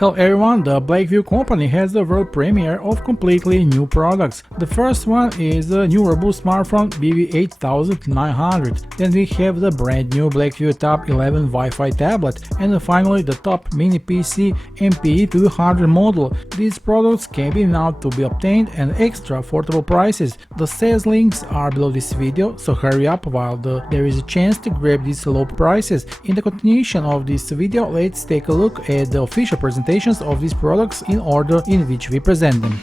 Hello everyone, the Blackview company has the world premiere of completely new products. The first one is the new robust smartphone BV8900. Then we have the brand new Blackview Tab 11 Wi-Fi tablet, and finally the top Mini PC MP200 model. These products can be now to be obtained at extra affordable prices. The sales links are below this video, so hurry up while there is a chance to grab these low prices. In the continuation of this video, let's take a look at the official presentation of these products in order in which we present them.